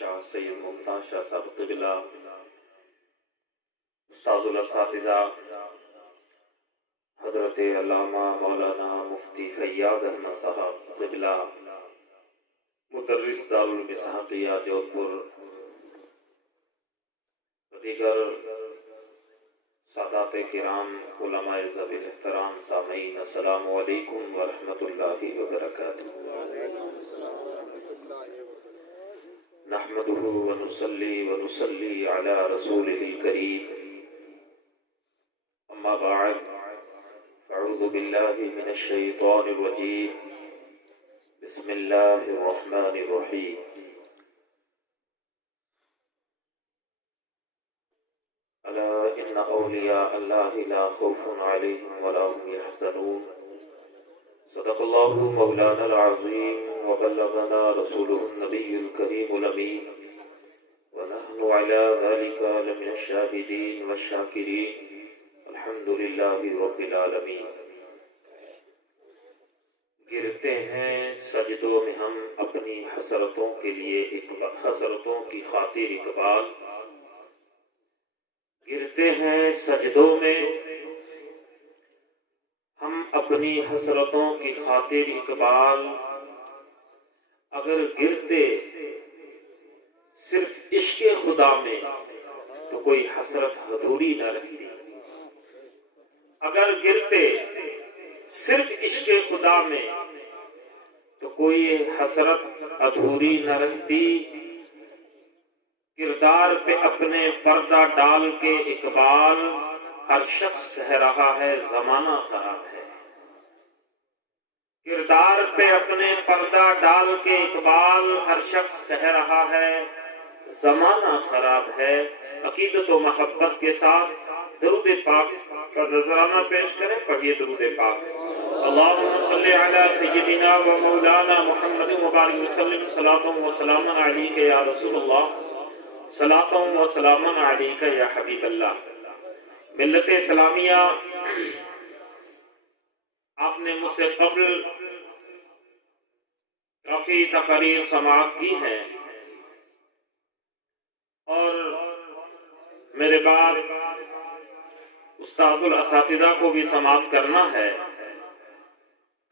شاہ سید ممتاز شاہ صاحب قبلہ، استاد الاساتذہ حضرت علامہ مولانا مفتی فیاض احمد صاحب قبلہ، مدرس دارالمصحفیہ جودھپور، دیگر سادات کرام، علماء ذوی الاحترام، سامعین، السلام علیکم ورحمۃ اللہ وبرکاتہ۔ نحمده ونصلي ونصلي على رسوله الكريم، اما بعد فاعوذ بالله من الشيطان الرجيم، بسم الله الرحمن الرحيم۔ ألا إن أولياء الله لا خوف عليهم ولا هم يحزنون، صدق الله مولانا العظيم وبلغنا رسوله النبي الكريم الأمين، ونحن على ذلك لمن الشاهدين والشاكرين، الحمد لله رب العالمين۔ گرتے ہیں سجدوں میں ہم اپنی حسرتوں کے لیے، حسرتوں کی خاطر اقبال، گرتے ہیں سجدوں میں ہم اپنی حسرتوں کی خاطر اقبال، اگر گرتے صرف عشق خدا میں تو کوئی حسرت ادھوری نہ رہتی، اگر گرتے صرف عشق خدا میں تو کوئی حسرت ادھوری نہ رہتی۔ کردار پہ اپنے پردہ ڈال کے اقبال، ہر شخص کہہ رہا ہے زمانہ خراب ہے۔ کردار پہ اپنے پردہ ڈال کے اقبال، ہر شخص کہہ رہا ہے زمانہ خراب ہے۔ عقیدت و محبت کے ساتھ درود پاک کا نذرانہ پیش کریں، پڑھیے درود پاک۔ اللہم صلی علی سیدنا و مولانا محمد مبارک وسلم، صلاۃ و سلام علیک یا رسول اللہ، صلاۃ و سلام علیک یا حبیب اللہ۔ ملت اسلامیہ، آپ نے مجھ سے قبل کافی تقاریر سماعت کی ہیں، اور میرے بعد استاد الاساتذہ کو بھی سماعت کرنا ہے۔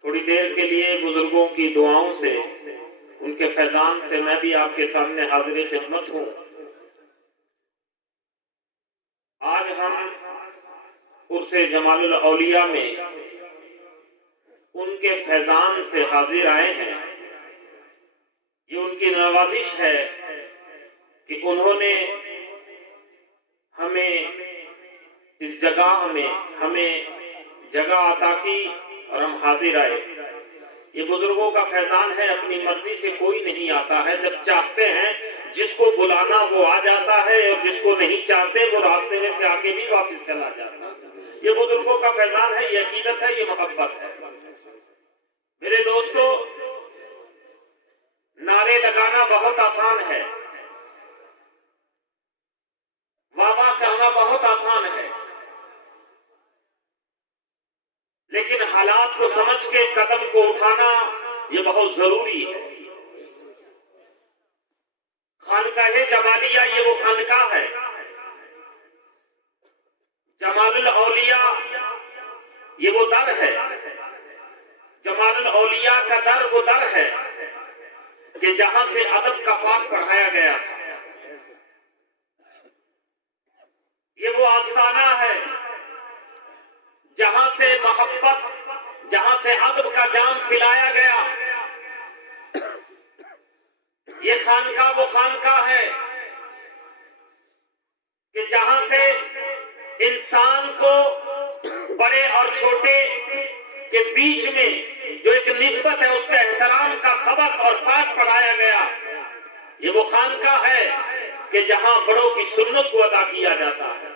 تھوڑی دیر کے لیے بزرگوں کی دعاؤں سے، ان کے فیضان سے میں بھی آپ کے سامنے حاضر خدمت ہوں۔ آج ہم عرس جمال الاولیاء میں ان کے فیضان سے حاضر آئے ہیں۔ یہ ان کی نوازش ہے کہ انہوں نے ہمیں اس جگہ میں ہمیں جگہ عطا کی اور ہم حاضر آئے۔ یہ بزرگوں کا فیضان ہے، اپنی مرضی سے کوئی نہیں آتا ہے، جب چاہتے ہیں جس کو بلانا وہ آ جاتا ہے، اور جس کو نہیں چاہتے وہ راستے میں سے آ کے بھی واپس چلا جاتا ہے۔ یہ بزرگوں کا فیضان ہے، یہ عقیدت ہے، یہ محبت ہے۔ میرے دوستو، نعرے لگانا بہت آسان ہے، وعدہ کرنا بہت آسان ہے، لیکن حالات کو سمجھ کے قدم کو اٹھانا یہ بہت ضروری ہے۔ خانقاہ جمالیہ یہ وہ خانقاہ ہے، جمال الاولیاء یہ وہ در ہے، جمال الاولیاء کا در وہ در ہے کہ جہاں سے ادب کا پاک پڑھایا گیا تھا۔ یہ وہ آستانہ ہے جہاں سے محبت، جہاں سے ادب کا جام پلایا گیا۔ یہ خانقاہ وہ خانقاہ ہے کہ جہاں سے انسان کو بڑے اور چھوٹے کے بیچ میں جو ایک نسبت ہے، اس کا احترام کا سبق اور پاک پڑھایا گیا۔ یہ وہ خانقاہ ہے کہ جہاں بڑوں کی سنت کو ادا کیا جاتا ہے۔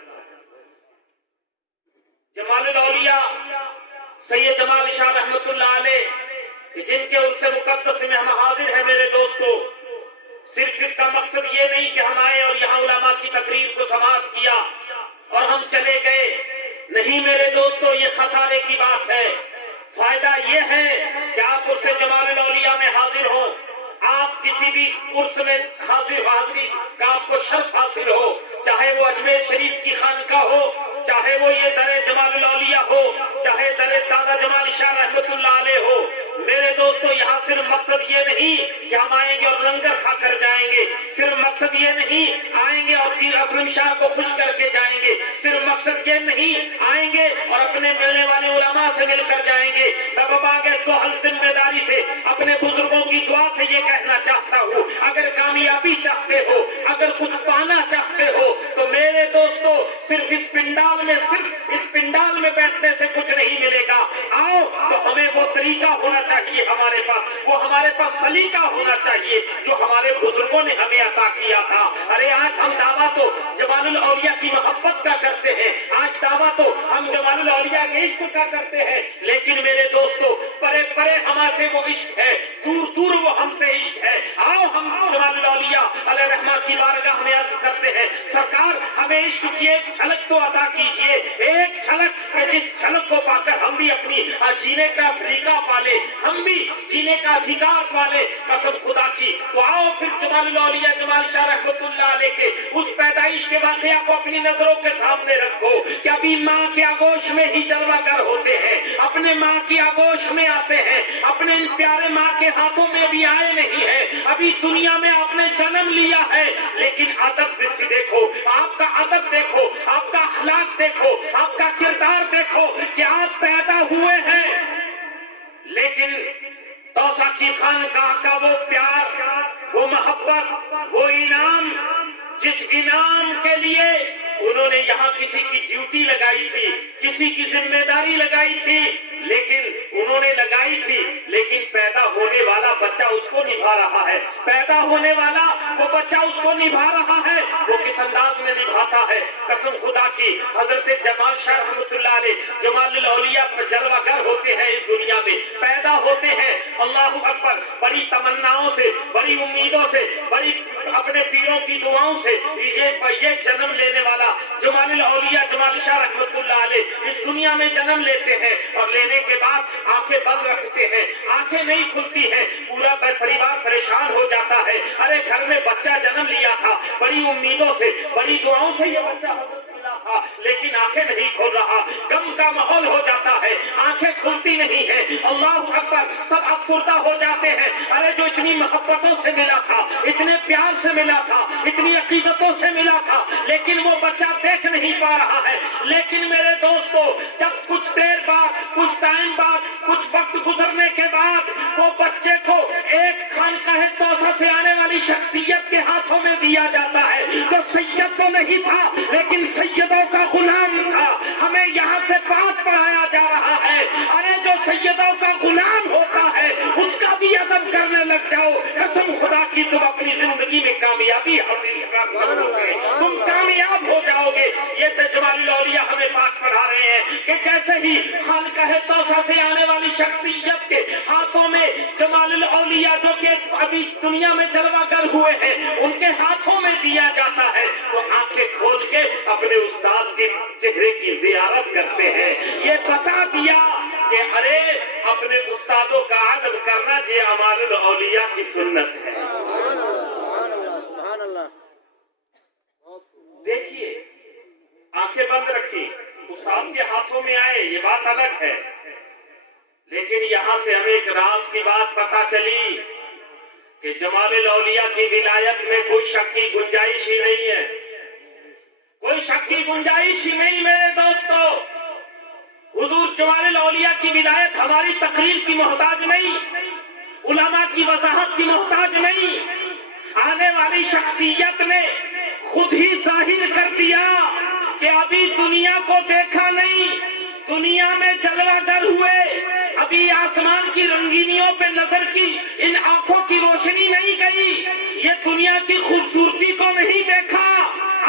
جمال الاولیاء سید جمال شاہ رحمت اللہ علیہ، کہ جن کے عرس مقدس میں ہم حاضر ہیں، میرے دوستو، صرف اس کا مقصد یہ نہیں کہ ہم آئے اور یہاں علماء کی تقریر کو سماعت کیا اور ہم چلے گئے، نہیں میرے دوستو، یہ خسارے کی بات ہے۔ فائدہ یہ ہے کہ آپ عرس جمال الاولیاء میں حاضر ہوں، آپ کسی بھی عرس میں حاضری کا آپ کو شرف حاصل ہو، چاہے وہ اجمیر شریف کی خانقاہ ہو، چاہے وہ یہ در جمال الاولیاء ہو، چاہے در دادا جمال شاہ رحمت اللہ علیہ ہو، میرے دوستو یہاں صرف مقصد یہ نہیں کہ ہم آئیں گے اور لنگر کھا کر جائیں گے، صرف مقصد یہ نہیں آئیں گے اور پیر اسلم شاہ کو خوش کر کے جائیں گے، صرف مقصد یہ نہیں آئیں گے اور اپنے ملنے والے علماء سے مل کر جائیں گے۔ میں بابا کو حل ذمہ داری سے اپنے بزرگوں کی دعا سے یہ کہنا چاہتا ہوں، اگر کامیابی چاہتے ہو، اگر کچھ پانا چاہتے ہو تو میرے دوستو صرف اس پنڈال میں بیٹھنے سے کچھ نہیں ملے گا۔ آؤ تو ہمیں وہ طریقہ ہونا چاہیے، ہمارے پاس وہ ہمارے پاس سلیقہ ہونا چاہیے جو ہمارے بزرگوں نے ہمیں عطا کیا تھا۔ ارے آج ہم دعویٰ تو جمال الاولیاء کی محبت کا کرتے ہیں، آج دعویٰ تو ہم جمال الاولیاء کے عشق کا کرتے ہیں، لیکن میرے دوستو پرے پرے ہمارے سے وہ عشق ہے، دور دور وہ ہم سے عشق ہے۔ آؤ ہم جمال الاولیاء علیہ رحمہ کی بارگاہ میں عرض کرتے ہیں، سرکار ہمیں عشق کی ایک جھلک تو عطا کیجئے، ایک جھلک کہ جس جھلک کو پا کر ہم بھی اپنی جینے کا طریقہ پالے، ہم بھی جینے کا ادھیکار پالے قسم خدا کی۔ تو آؤ پھر جمال الاولیاء جمال شاہ رحمت اللہ علیہ کے اس پیدائش کے واقعہ کو اپنی نظروں کے سامنے رکھو کہ ابھی ماں کے آغوش میں ہی جلوہ گر ہوتے ہیں، اپنے ماں کی آغوش میں آتے ہیں، اپنے ان پیارے ماں کے ہاتھوں میں بھی آئے نہیں ہیں، ابھی دنیا میں آپ نے جنم لیا ہے، لیکن ادب سے دیکھو، آپ کا ادب دیکھو، آپ کا اخلاق دیکھو، آپ کا کردار دیکھو کہ آپ پیدا ہوئے ہیں، لیکن توسا کی خانقاہ کا وہ پیار، وہ محبت، وہ انعام، جس انعام کے لیے انہوں نے یہاں کسی کی ڈیوٹی لگائی تھی، کسی کی ذمہ داری لگائی تھی، لیکن انہوں نے لگائی تھی، لیکن پیدا ہونے والا بچہ اس کو نبھا رہا ہے، پیدا ہونے والا وہ بچہ اس کو نبھا رہا ہے، وہ کس انداز میں نبھاتا ہے قسم خدا کی۔ حضرت جمال شاہ رحمت اللہ علیہ جمال الاولیاء پر جلوہ گر ہوتے ہیں، اس دنیا میں پیدا ہوتے ہیں، اللہ اکبر، بڑی تمناؤں سے، بڑی امیدوں سے، بڑی اپنے پیروں کی دعاؤں سے یہ جنم لینے والا جمال الاولیاء جمال شاہ رحمت اللہ علیہ اس دنیا میں جنم لیتے ہیں، اور لینے کے بعد آنکھیں بند رکھتے ہیں، آنکھیں نہیں کھلتی ہیں، پورا پریوار پریشان ہو جاتا ہے۔ ارے گھر میں بچہ جنم لیا تھا، بڑی امیدوں سے، بڑی دعاؤں سے یہ بچہ حضرت ملا تھا، لیکن آنکھیں نہیں کھول رہا، غم کا ماحول ہو جاتا ہے، آنکھیں کھلتی نہیں ہیں، اللہ اکبر، سب افسردہ ہو جاتے ہیں۔ ارے جو اتنی محبتوں سے ملا تھا، اتنے پیار سے ملا تھا، اتنی عقیدتوں سے ملا تھا، لیکن وہ بچہ دیکھ نہیں پا رہا ہے۔ لیکن میرے دوستو جب کچھ دیر بعد، کچھ ٹائم بعد، کچھ وقت گزرنے کے بعد وہ بچے کو ایک خانقاہ توسا سے آنے والی شخصیت کے ہاتھوں میں دیا جاتا ہے، جو سید تو نہیں تھا لیکن سیدوں کا غلام تھا۔ ہمیں یہاں سے بات پڑھایا جا رہا ہے، ارے جو سیدوں کا غلام ہوتا ہے اس کا بھی ادب کرنے لگ جاؤ، قسم خدا کی تم اپنی زندگی میں کامیابی حاصل کرو گے، تم کامیاب ہو جاؤ گے۔ یہ جمال الاولیاء ہمیں بات پڑھا رہے ہیں کہ جیسے ہی خانقاہ توسا سے آنے والی شخصیت کے ہاتھوں میں جمال الاولیاء جو کہ ابھی دنیا میں جلوہ گر ہوئے ہیں ان کے ہاتھوں میں دیا جاتا ہے، تو آنکھیں کھول کے اپنے استاد کے چہرے کی زیارت کرتے ہیں۔ یہ بتا دیا کہ ارے اپنے استادوں کا ادب کرنا یہ جمال الاولیاء کی سنت ہے۔ دیکھیے آنکھیں بند رکھی، استاد کے ہاتھوں میں آئے، یہ بات الگ ہے، لیکن یہاں سے ہمیں ایک راز کی بات پتا چلی کہ جمال الاولیاء کی ولایت میں کوئی شک کی گنجائش ہی نہیں ہے، کوئی شک کی گنجائش ہی نہیں میرے دوستو۔ حضور جمال الاولیاء کی ولایت ہماری تقریر کی محتاج نہیں، علماء کی وضاحت کی محتاج نہیں، آنے والی شخصیت نے خود ہی ظاہر کر دیا کہ ابھی دنیا کو دیکھا نہیں، دنیا میں جلوہ گر ہوئے، ابھی آسمان کی رنگینیوں پہ نظر کی، ان آنکھوں کی روشنی نہیں گئی، یہ دنیا کی خوبصورتی کو نہیں دیکھا،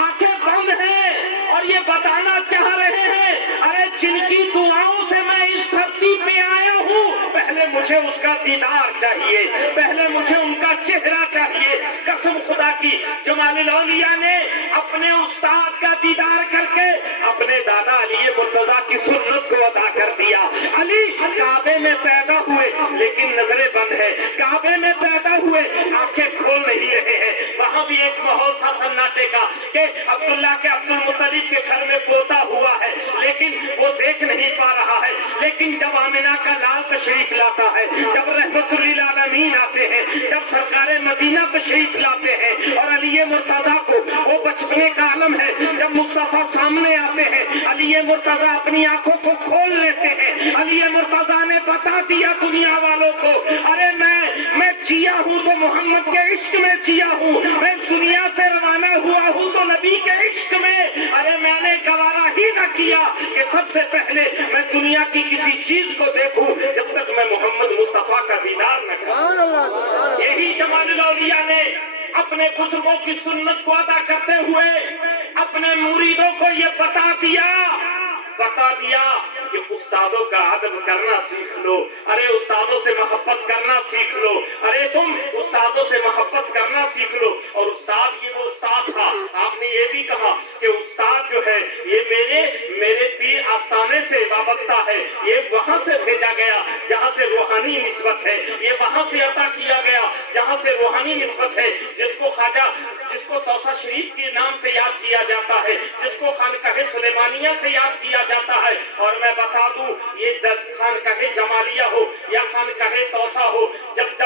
آنکھیں بند ہیں اور یہ بتانا چاہ رہے ہیں ارے جن کی دعاؤں سے میں اس دھرتی پہ آیا ہوں، پہلے مجھے اس کا دیدار چاہیے، پہلے مجھے ان کا چہرہ چاہیے۔ قسم خدا کی جمال الاولیاء نے اپنے استاد کا دیدار کر کے اپنے دادا علی مرتضیٰ کی سنت کو ادا کر دیا۔ علی کعبے میں پیدا ہوئے لیکن نظریں بند ہے، کعبے میں پیدا ہوئے ہوئے آنکھیں کھول نہیں رہے ہیں. وہاں بھی ایک ماحول تھا سناٹے کا کہ عبداللہ کے عبد المطلب کے گھر میں پوتا ہوا ہے لیکن وہ دیکھ نہیں پا رہا ہے. لیکن جب آمنہ کا لال تشریف لاتا ہے, جب رحمت للعالمین آتے ہیں, جب سرکار مدینہ تشریف لاتے ہیں اور علی مرتضیٰ کو وہ بچپنے کا عالم ہے, جب مصطفیٰ سامنے آتے ہیں علی مرتضیٰ اپنی آنکھوں کو کھول لیتے ہیں. علی مرتضیٰ نے بتا دیا دنیا والوں کو, ارے میں جیا ہوں تو محمد کے عشق میں جیا ہوں, میں اس دنیا سے روانہ ہوا ہوں تو نبی کے عشق میں. ارے میں نے گوارا ہی نہ کیا کہ سب سے پہلے میں دنیا کی کسی چیز کو دیکھوں جب تک میں محمد مصطفیٰ کا دیدار نہ کروں. یہی جمال الاولیاء نے اپنے بزرگوں کی سنت کو ادا کرتے ہوئے اپنے مریدوں کو یہ بتا دیا کہ استادوں کا ادب کرنا سیکھ لو. ارے استادوں سے محبت کرنا سیکھ لو. ارے تم استادوں سے محبت کرنا سیکھ لو. اور استاد یہ وہ استاد تھا, آپ نے یہ بھی کہا کہ استاد جو ہے یہ میرے پیر آستانے سے وابستہ ہے. یہ وہاں سے بھیجا گیا جہاں سے روحانی نسبت ہے, یہ وہاں سے عطا کیا گیا جہاں سے روحانی نسبت ہے. جس کو توسا شریف کے نام سے یاد کیا جاتا ہے, جس کو خانقاہ سلیمانیہ سے یاد کیا جاتا ہے. اور میں بتا دوں یہ خانقاہ جمالیہ ہو یا خانقاہ توسا ہو, جب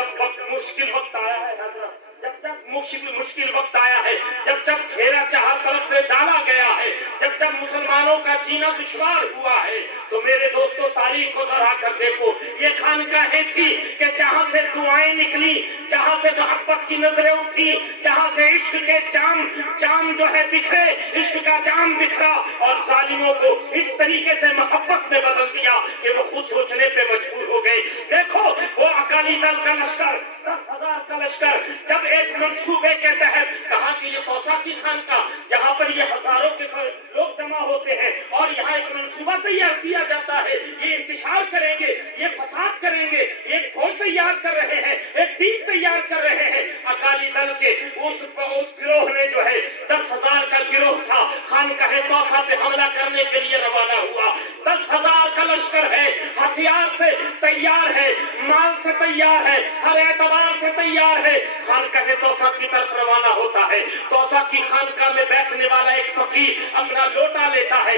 مشکل وقت آیا ہے حضرت, جب مشکل وقت آیا ہے, جب گھیرا چار طرف سے ڈالا گیا ہے, جب مسلمانوں کا جینا دشوار ہوا ہے, تو میرے دوستوں تاریخ کو دہرا کر دیکھو. یہ خانقاہیں تھی کہ جہاں سے دعائیں نکلی, جہاں سے محبت کی نظریں اٹھی, جہاں سے عشق کے جام جو ہے بکھرے, عشق کا جام بکھرا اور ظالموں کو اس طریقے سے محبت نے بدل دیا کہ وہ خود سوچنے پہ مجبور ہو گئے. دیکھو وہ اکالی دل کا لشکر, 10,000 کا لشکر, جب ایک منصوبے کے تحت کہا کہ یہ توسا کی خانقاہ جہاں پر یہ ہزاروں کے لوگ جمع ہوتے ہیں اور یہاں ایک منصوبہ تیار کیا جاتا ہے, یہ انتشار کریں گے, یہ فساد کریں گے, ایک فوج تیار کر رہے ہیں, ایک ٹیم تیار کر رہے ہیں. اکالی دل کے اس گروہ نے جو ہے 10,000 کا گروہ تھا, خانقاہ توسا پہ حملہ کرنے کے لیے روانہ ہوا. 10,000 کا لشکر ہے, ہتھیار سے تیار ہے, مال سے تیار ہے, ہر اعتبار سے تیار ہے. خانقاہ توسا کی طرف روانہ ہوتا ہے. توسا کی خانقاہ میں بیٹھنے والا ایک فقیر اپنا لوٹا لیتا ہے,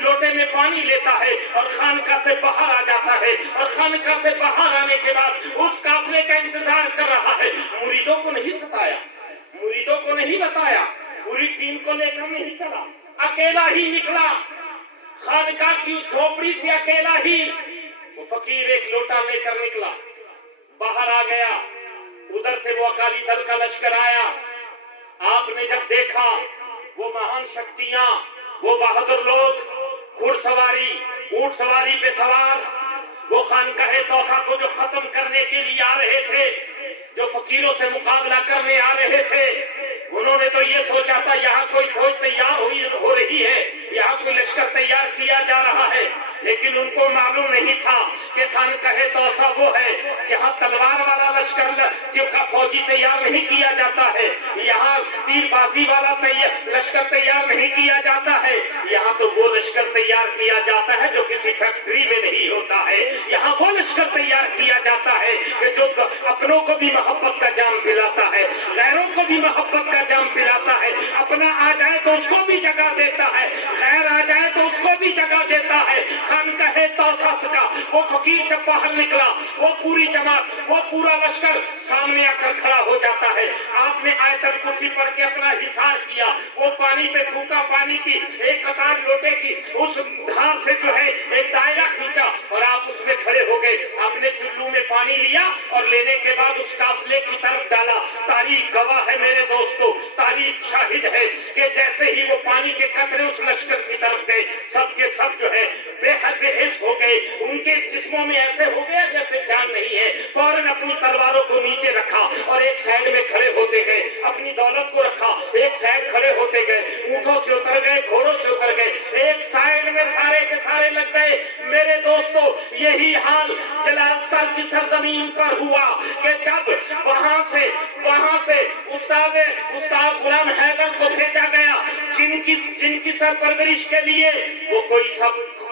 لوٹے میں پانی لیتا ہے اور خانقاہ سے باہر آ جاتا ہے. اور خانقاہ سے باہر آنے کے بعد اس قافلے کا انتظار کر رہا ہے. مریدوں کو نہیں ستایا, مریدوں کو نہیں بتایا, پوری ٹیم کو لے کر نہیں چلا, اکیلا ہی نکلا. خانقاہ کی جھوپڑی سے اکیلا ہی وہ فقیر ایک لوٹا لے کر نکلا, باہر آ گیا. ادھر سے وہ اکالی دل کا لشکر آیا. آپ نے جب دیکھا وہ مہان شکتیاں, وہ بہادر لوگ گھڑ سواری, اونٹ سواری پہ سوار, وہ خانقاہ توسا کو جو ختم کرنے کے لیے آ رہے تھے, جو فقیروں سے مقابلہ کرنے آ رہے تھے, انہوں نے تو یہ سوچا تھا یہاں کوئی فوج تیار ہو رہی ہے, یہاں کوئی لشکر تیار کیا جا رہا ہے. لیکن ان کو معلوم نہیں تھا کہ خانقاہ توسا وہ ہے کہ یہاں تلوار والا لشکر کا فوجی تیار نہیں کیا جاتا ہے, یہاں تیر بازی والا لشکر تیار نہیں کیا جاتا ہے, یہاں تو وہ لشکر تیار کیا جاتا ہے جو کسی فیکٹری میں نہیں ہوتا ہے. یہاں وہ لشکر تیار کیا جاتا ہے کہ جو اپنوں کو بھی محبت کا جام پلاتا ہے, غیروں کو بھی محبت کا جام پلاتا ہے. اپنا آ جائے تو اس کو بھی جگہ دیتا ہے, غیر آ جائے تو اس کو بھی جگہ دیتا ہے. خانقاہ توسا کا وہ فقیر جب باہر نکلا, وہ پوری جماعت, وہ پورا لشکر سامنے آ کر کھڑا ہو جاتا ہے. آپ نے آیت الکرسی پڑھ کے اپنا حصار کیا, وہ پانی پہ تھوکا, پانی کی ایک قطار لوٹے کی اس دھار سے جو ہے ایک دائرہ کھینچا اور آپ اس میں کھڑے ہو گئے. آپ نے چلو میں پانی لیا اور لینے کے بعد اس قافلے کی طرف ڈالا. تاریخ گواہ ہے میرے دوستو, تاریخ شاہد ہے کہ جیسے ہی وہ پانی کے قطرے اس لشکر کی طرف گئے, سب کے سب جو ہے بے حد بے حس ہو گئے. ان کے جسموں میں ایسے ہو گیا جیسے جان نہیں ہے. فوراً اپنی تلواروں کو نیچے رکھا اور ایک سائڈ میں کھڑے ہوتے گئے, اپنی دولت کو رکھا, ایک سائڈ کھڑے ہوتے گئے, اونٹوں سے اتر گئے, گھوڑوں سے اتر گئے, ایک سائڈ میں سارے کے سارے لگ گئے. میرے دوستو یہی حال جلال صاحب کی سرزمین پر ہوا کہ جب وہاں سے استاد غلام حیدر کو بھیجا گیا, جن کی سرپرورش کے لیے وہ کوئی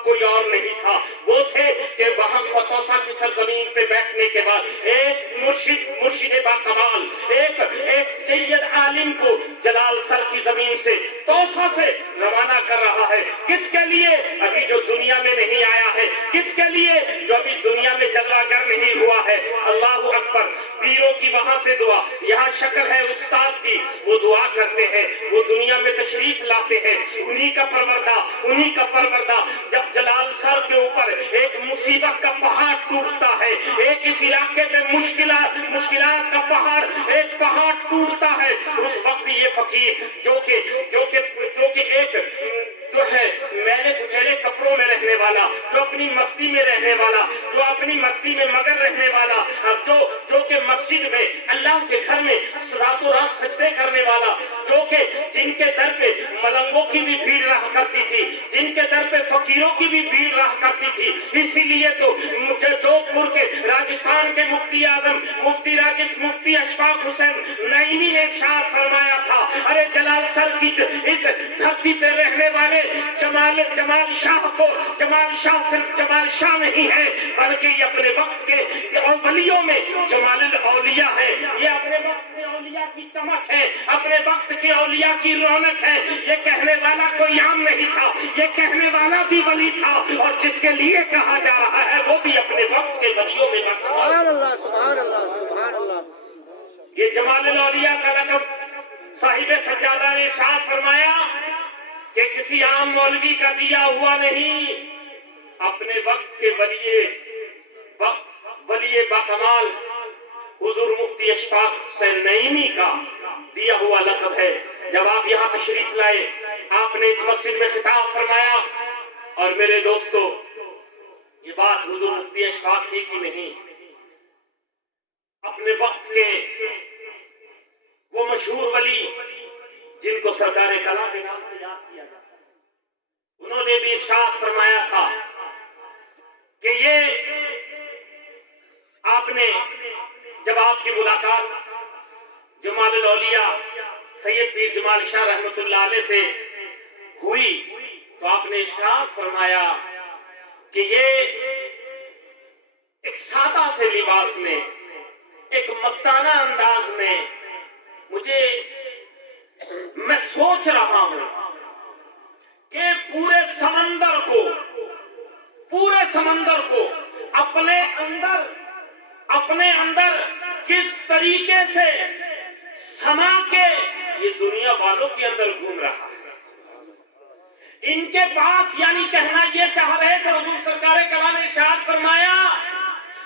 کوئی اور نہیں تھا، وہ تھے کہ وہاں قطوفہ کی سرزمین پہ بیٹھنے کے بعد ایک مرشد باکمال، ایک سید عالم کو جلال سر کی زمین سے طوفہ سے روانہ کر رہا ہے۔ کس کے لیے؟ ابھی جو دنیا میں نہیں آیا ہے، کس کے لیے؟ جو ابھی دنیا میں جلوگر نہیں ہوا ہے۔ اللہ اکبر، پیروں کی وہاں سے دعا، یہاں شکر ہے استاد کی، وہ دعا کرتے ہیں، وہ دنیا میں تشریف لاتے ہیں، انہی کا پروردہ جب جلال سر کے اوپر ایک مصیبت کا پہاڑ ٹوٹتا ہے، ایک اس علاقے میں مشکلات کا پہاڑ ٹوٹتا ہے، اس وقت یہ فقیر جو کہ ایک جو ہے میلے کچیلے کپڑوں میں رہنے والا، جو اپنی مستی میں رہنے والا، جو اپنی مستی میں مگن رہنے والا، جو کہ مسجد میں اللہ کے گھر میں رات و رات سجدے کرنے والا، جو کہ جن کے در پہ ملنگوں کی بھی بھیڑ رہا کرتی تھی، جن کے در پہ فقیروں کی بھی بھیڑ رہا کرتی تھی، اسی لیے تو مجھے جودھ پور کے راجستھان کے مفتی اعظم مفتی اشفاق حسین نعیمی نے ارشاد فرمایا تھا، ارے جلال سر کی اس دھرتی پہ رہنے والے جمال شاہ کو، جمال شاہ صرف جمال شاہ نہیں ہے بلکہ یہ اپنے وقت کے اولیوں میں جمال الاولیاء ہے، یہ اپنے وقت کے اولیاء کی چمک ہے، اپنے وقت کے اولیاء کی رونق ہے۔ یہ کہنے والا کوئی عام نہیں تھا، یہ کہنے والا بھی ولی تھا، اور جس کے لیے کہا جا رہا ہے وہ بھی اپنے وقت کے ولیوں میں سبحان اللہ سبحان اللہ سبحان اللہ۔ یہ جمال الاولیاء کا لقب صاحب سجادہ نے ارشاد فرمایا کہ کسی عام مولوی کا دیا ہوا نہیں، اپنے وقت کے ولی باکمال حضور مفتی اشفاق حسین نعیمی کا دیا ہوا لقب ہے۔ جب آپ یہاں تشریف لائے، آپ نے اس مسجد میں خطاب فرمایا، اور میرے دوستو یہ بات حضور مفتی اشفاق ہی کی نہیں، اپنے وقت کے وہ مشہور ولی جن کو سرکار کلام کے نام سے یاد کیا جاتا ہے، انہوں نے بھی ارشاد فرمایا تھا کہ یہ آپ نے جب آپ کی ملاقات جمال الاولیاء سید پیر جمال شاہ رحمت اللہ علیہ سے ہوئی تو آپ نے ارشاد فرمایا کہ یہ ایک سادہ سے لباس میں، ایک مستانہ انداز میں میں سوچ رہا ہوں کہ پورے سمندر کو اپنے اندر کس طریقے سے سما کے یہ دنیا والوں کے اندر گھوم رہا ہے۔ ان کے پاس یعنی کہنا یہ چاہ رہے کہ حضور سرکار کلام نے ارشاد فرمایا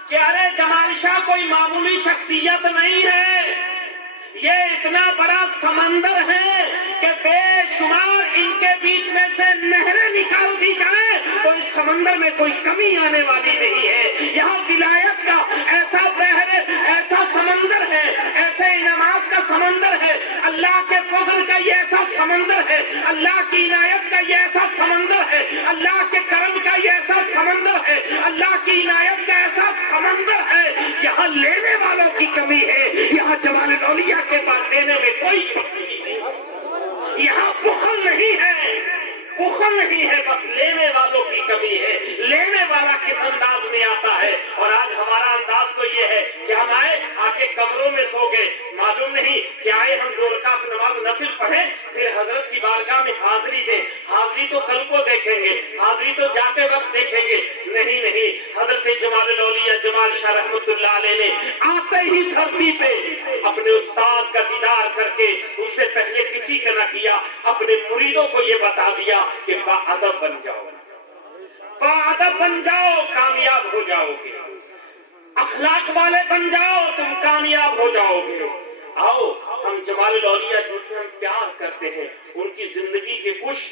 کہ ارے جمال شاہ کوئی معمولی شخصیت نہیں ہے، یہ اتنا بڑا سمندر ہے کہ بے شمار ان کے بیچ میں سے نہریں نکال دی جائیں تو اس سمندر میں کوئی کمی آنے والی نہیں ہے۔ یہاں ولایت کا ایسا بحر، ایسا سمندر ہے، ایسے انعامات کا سمندر ہے، اللہ کے فضل کا یہ ایسا سمندر ہے، اللہ کی عنایت کا یہ ایسا سمندر ہے، اللہ کے کرم کا یہ ایسا سمندر ہے، اللہ کی عنایت کا ایسا سمندر ہے۔ یہاں لینے والوں کی کمی ہے، یہاں جمال الاولیاء کے پاس دینے میں کوئی کمی نہیں، یہاں بخل نہیں ہے، بس لینے والوں کی کمی ہے۔ لینے والا کس انداز میں آتا ہے، اور آج ہمارا انداز تو یہ ہے کہ ہم آئے، آکے کمروں میں سو گئے، معلوم نہیں کہ آئے ہم 2 رکعت نماز نفل پڑھیں، پھر حضرت کی بارگاہ میں حاضری دیں۔ حاضری تو کل کو دیکھیں گے، حاضری تو جاتے وقت دیکھیں گے، نہیں، حضرت جمال الاولیاء جمال شاہ رحمت اللہ علیہ نے آتے ہی دھرتی پہ اپنے استاد کا دیدار کر کے اس سے پہلے کسی کا نہ کیا، اپنے مریدوں کو یہ بتا دیا کہ باادب بن جاؤ کامیاب ہو جاؤ گے، اخلاق والے بن جاؤ تم کامیاب ہو جاؤ گے۔ آؤ ہم جمال الاولیاء جن سے ہم پیار کرتے ہیں ان کی زندگی کے کچھ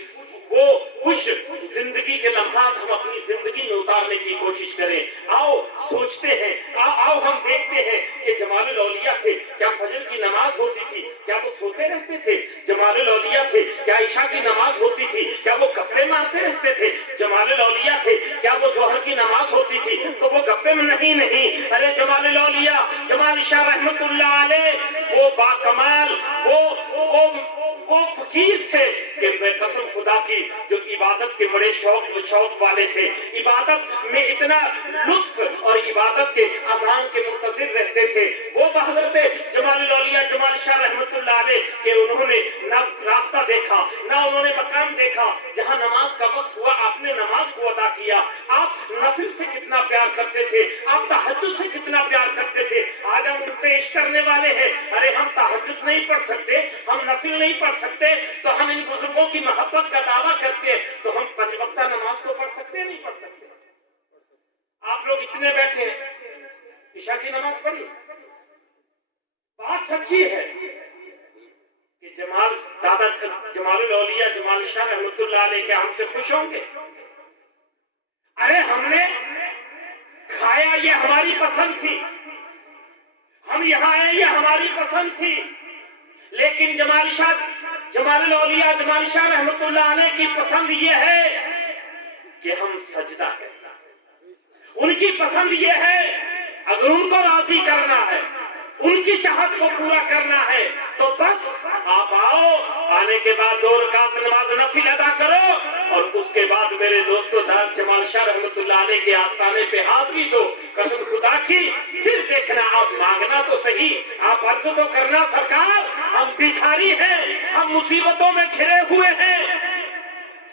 زندگی کے لمحات ہم اپنی زندگی میں اتارنے کی کوشش کریں۔ آؤ سوچتے ہیں، آؤ ہم دیکھتے ہیں کہ جمال الاولیاء تھے، کیا فجر کی نماز ہوتی تھی، کیا وہ سوتے رہتے تھے؟ جمال الاولیاء تھے، کیا عشاء کی نماز ہوتی تھی، کیا وہ گپے مارتے رہتے تھے؟ جمال الاولیاء تھے، کیا وہ ظہر کی نماز ہوتی تھی تو وہ گپے میں نہیں، ارے جمال الاولیاء جمال شاہ رحمت اللہ علیہ وہ باکمال، وہ فقیر تھے کہ میں قسم خدا کی جو عبادت کے بڑے شوق والے تھے، عبادت میں اتنا لطف اور عبادت کے اذان کے منتظر رہتے تھے۔ وہ بحضرت جمال الاولیاء جمال شاہ رحمت اللہ علیہ کہ انہوں نے نہ راستہ دیکھا نہ انہوں نے مقام دیکھا، جہاں نماز کا وقت ہوا آپ نے نماز کو ادا کیا۔ آپ نفل سے کتنا پیار کرتے تھے، آپ تہجد سے کتنا پیار کرتے تھے۔ آج ہم ان سے عشق کرنے والے ہیں، ارے ہم تہجد نہیں پڑھ سکتے، ہم نفل نہیں پڑھ سکتے، تو ہم ان بزرگوں کی محبت کا دعویٰ کرتے ہیں، تو ہم 5 وقتہ نماز کو پڑھ سکتے ہیں نہیں پڑھ سکتے؟ آپ لوگ اتنے بیٹھے ہیں، عشاء کی نماز پڑھی؟ بات سچی ہے کہ دادا جمال الاولیاء جمال شاہ رحمت اللہ علیہ کیا ہم سے خوش ہوں گے؟ ارے ہم نے کھایا یہ ہماری پسند تھی، ہم یہاں آئے یہ ہماری پسند تھی، لیکن جمال الاولیاء جمال شاہ رحمت اللہ علیہ کی پسند یہ ہے کہ ہم سجدہ کرنا، ان کی پسند یہ ہے اگر ان کو راضی کرنا ہے، ان کی چاہت کو پورا کرنا ہے تو بس آپ آؤ، آنے کے بعد 2 رکعت نماز نفل ادا کرو، اور اس کے بعد میرے دوستو جمال شاہ رحمت اللہ علیہ کے آستانے پہ حاضری دو قسم خدا کی، پھر دیکھنا آپ مانگنا تو صحیح، آپ عرض تو کرنا سرکار ہم بھکاری ہیں، ہم مصیبتوں میں گھرے ہوئے ہیں،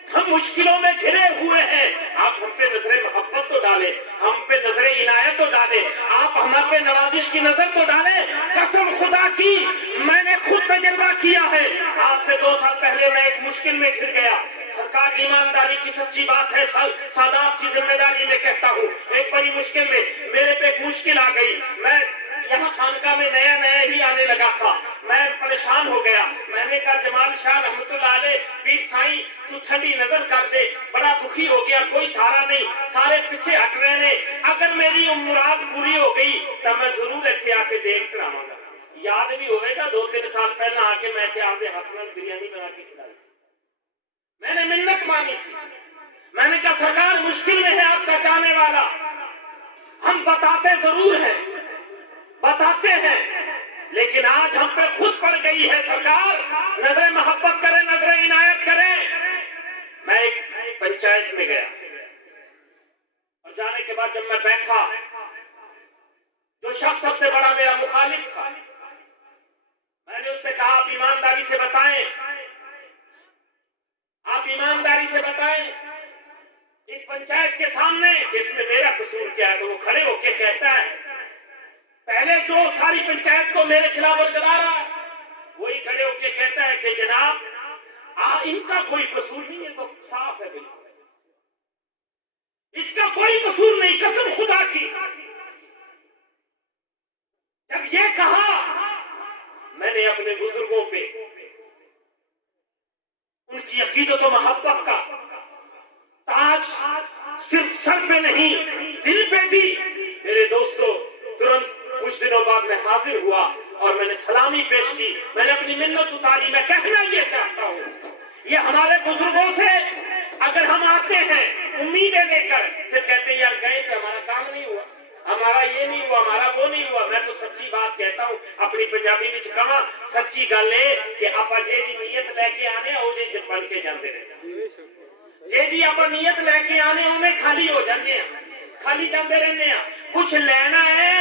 ہم مشکلوں میں گھرے ہوئے ہیں، آپ ہم پہ نظر محبت تو ڈالیں، ہم پہ نظر عنایت تو ڈالیں، آپ ہم پہ نوازش کی نظر تو ڈالیں۔ قسم خدا کی میں نے خود تجربہ کیا ہے، آج سے 2 سال پہلے میں ایک مشکل میں گھر گیا، سرکار ایمانداری کی سچی بات ہے، سادات کی ذمہ داری میں کہتا ہوں، ایک بڑی مشکل میں میرے پہ ایک مشکل آ گئی، میں یہاں خانقاہ میں نیا ہی آنے لگا تھا، میں پریشان ہو گیا، میں نے کہا جمال شاہ رحمت اللہ علیہ پیر سائیں تو ٹھنڈی نظر کر دے، بڑا دکھی ہو گیا، کوئی سہارا نہیں، سارے پیچھے ہٹ رہے نے، اگر میری مراد پوری ہو گئی تو میں ضرور ایتھے آ کے دیکھ کراواں گا۔ یاد بھی ہوئے گا 2-3 سال پہلے آ کے میں آپ دے ہاتھ نال بریانی بنا کے کھلائی، میں نے منت مانی تھی، میں نے کہا سرکار مشکل میں ہے آپ کا چاہنے والا، ہم بتاتے ضرور ہیں، بتاتے ہیں، لیکن آج ہم پہ خود پڑ گئی ہے سرکار، نظر محبت کرے، نظر عنایت کرے۔ میں ایک پنچایت میں گیا اور جانے کے بعد جب میں بیٹھا، جو شخص سب سے بڑا میرا مخالف تھا، میں نے اس سے کہا آپ ایمانداری سے بتائیں، آپ ایمانداری سے بتائیں اس پنچایت کے سامنے کہ اس میں میرا قصور کیا ہے، تو وہ کھڑے ہو کے کہتا ہے پہلے جو ساری پنچایت کو میرے خلاف ورگلا رہا ہے وہی کھڑے ہو کے کہتا ہے کہ جناب ان کا کوئی قصور نہیں ہے، تو صاف ہے بالکل، اس کا کوئی قصور نہیں، قسم خدا کی۔ جب یہ کہا میں نے اپنے بزرگوں پہ ان کی عقیدت و محبت کا تاج صرف سر پہ نہیں دل پہ بھی، میرے دوستو ترنت کچھ دنوں بعد میں حاضر ہوا اور میں نے سلامی پیش کی، میں نے اپنی منت اتاری۔ میں کہنا یہ چاہتا ہوں یہ ہمارے بزرگوں سے اگر ہم آتے ہیں امیدیں لے کر، پھر کہتے ہیں یار گئے کہ ہمارا کام نہیں ہوا، ہمارا یہ نہیں ہوا، ہمارا وہ نہیں ہوا، میں تو سچی بات کہتا ہوں، اپنی پنجابی میں کہاں سچی گل ہے کہ آپ جے دی نیت لے کے آنے او جے بن کے جاندے رہے، جے دی آپ نیت لے کے آنے انہیں خالی ہو جاندے ہیں، خالی جاندے رہنے ہیں۔ کچھ لینا ہے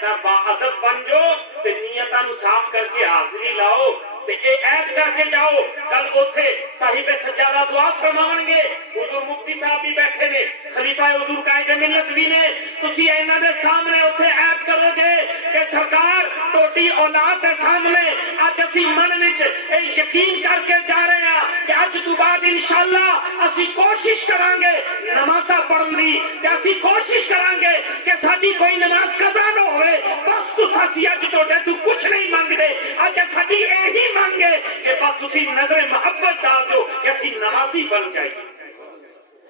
تو باادب بن جاؤ، تے نیتاں نو صاف کر کے حاضری لاؤ، تے اے عہد کر کے جاؤ، کل اوتھے صاحب سجادہ دعا فرماون گے، حضور مفتی صاحب بھی بیٹھے نے، خلیفہ حضور قائد ملت بھی نے، تسی انہاں دے سامنے اوتھے عہد کرو گے کہ سرکار توٹی اولاد دے سامنے اج اسی من وچ اے یقین کر کے جا رہے ہیں کہ اج تو بعد انشاءاللہ اسی کوشش کران گے نمازاں پڑھن دی، تے اسی کوشش کران گے کہ ساڈی کوئی نماز قضا نہ ہوئے، بس تسی اج تو کچھ نہیں منگدے، اج ساڈی یہی مانگے کہ بس تسی نظر محبت ڈال دو کہ اسی نمازی بن جائیے،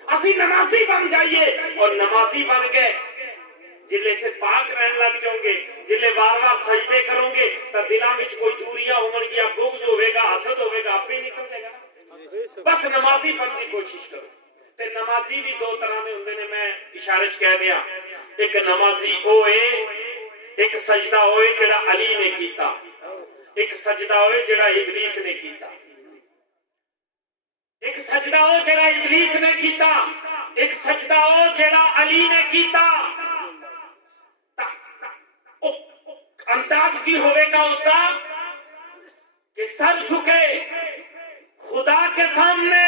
اسی نمازی بن جائیے، اور نمازی بن گئے جلے سے پاک رہن لگ جاؤ گے، جلے بار بار سجدے کرو گے تو دلاں وچ کوئی دوریاں ہون گیا، بغض ہوے گا، حسد ہوے گا، آپ ہی نکل جائے گا۔ بس نمازی بن کی کوشش کرو۔ تے نمازی بھی 2 طرح دے ہوندے نے، میں اشارے وچ کہہ دیا، ایک نمازی او اے، ایک سجدہ ہوئے جڑا علی نے کیتا، ایک سجدہ ہوئے جڑا ابلیس نے کیتا۔ ایک سجدہ ہو جڑا ابلیس نے کیتا، ایک سجدہ ہو جڑا علی نے کیتا، انداز کی ہوئے گا اس کا کہ سر جھکے خدا کے سامنے،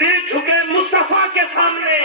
دل جھکے مصطفیٰ کے سامنے،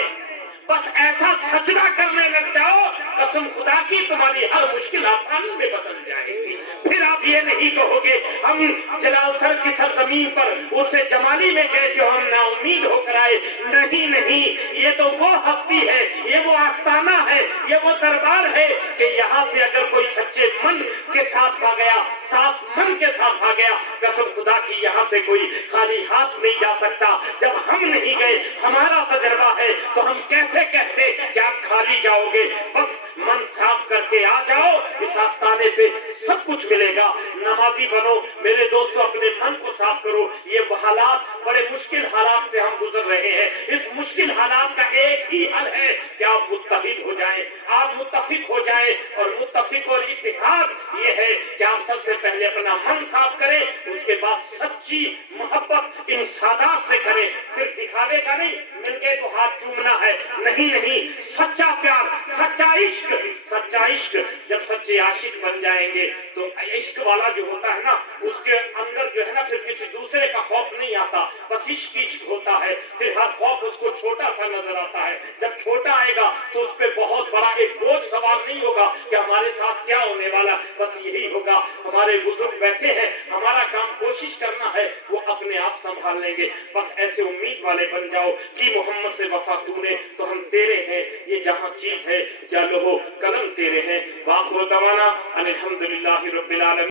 بس ایسا سجدہ کرنے لگ جاؤ قسم خدا کی تمہاری ہر مشکل آسانی میں بدل جائے گی۔ پھر آپ یہ نہیں کہو گے ہم جلال سر کی سرزمین پر اسے جمالی میں گئے جو ہم نا امید ہو کر آئے، نہیں نہیں، یہ تو وہ ہستی ہے، یہ وہ آستانہ ہے، یہ وہ دربار ہے کہ یہاں سے اگر کوئی سچے من کے ساتھ آ گیا، صاف من کے ساتھ آ گیا، قسم خدا کی یہاں سے کوئی خالی ہاتھ نہیں جا سکتا۔ جب ہم نہیں گئے، ہمارا تجربہ ہے، تو ہم کیسے کہتے کہ آپ خالی جاؤ گے؟ بس من صاف کر کے آ جاؤ، اس آستانے پہ سب کچھ ملے گا۔ نمازی بنو میرے دوستو، اپنے من کو صاف کرو۔ یہ حالات بڑے مشکل حالات سے ہم گزر رہے ہیں، اس مشکل حالات کا ایک ہی حل ہے کہ آپ متحد ہو جائیں، آپ متفق ہو جائیں، اور متفق اور اتحاد یہ ہے کہ آپ سب سے پہلے اپنا من صاف کریں، اس کے بعد سچی محبت ان سادات سے کریں، صرف دکھاوے کا نہیں، مل گئے تو ہاتھ چومنا ہے، نہیں نہیں، سچا پیار، سچا عشق، سچا عشق۔ جب سچے عاشق بن جائیں گے تو عشق والا جو ہوتا ہے نا، اس کے اندر جو ہے نا پھر کسی دوسرے کا خوف نہیں آتا، بس عشق عشق ہوتا ہے، پھر ہر خوف اس کو چھوٹا سا نظر آتا ہے۔ جب چھوٹا آئے گا تو اس پہ بہت بڑا ایک بوجھ سوار نہیں ہوگا کہ ہمارے ساتھ کیا ہونے والا، بس یہی ہوگا ہمارے بزرگ بیٹھے ہیں، ہمارا کام کوشش کرنا ہے، وہ اپنے آپ سنبھال لیں گے۔ بس ایسے امید والے بن جاؤ کہ محمد سے وفا تو نے تو ہم تیرے ہیں، یہ جہاں چیز ہے کیا لوہو قلم تیرے ہیں۔ وآخر دعوانا ان الحمدللہ رب العالمین۔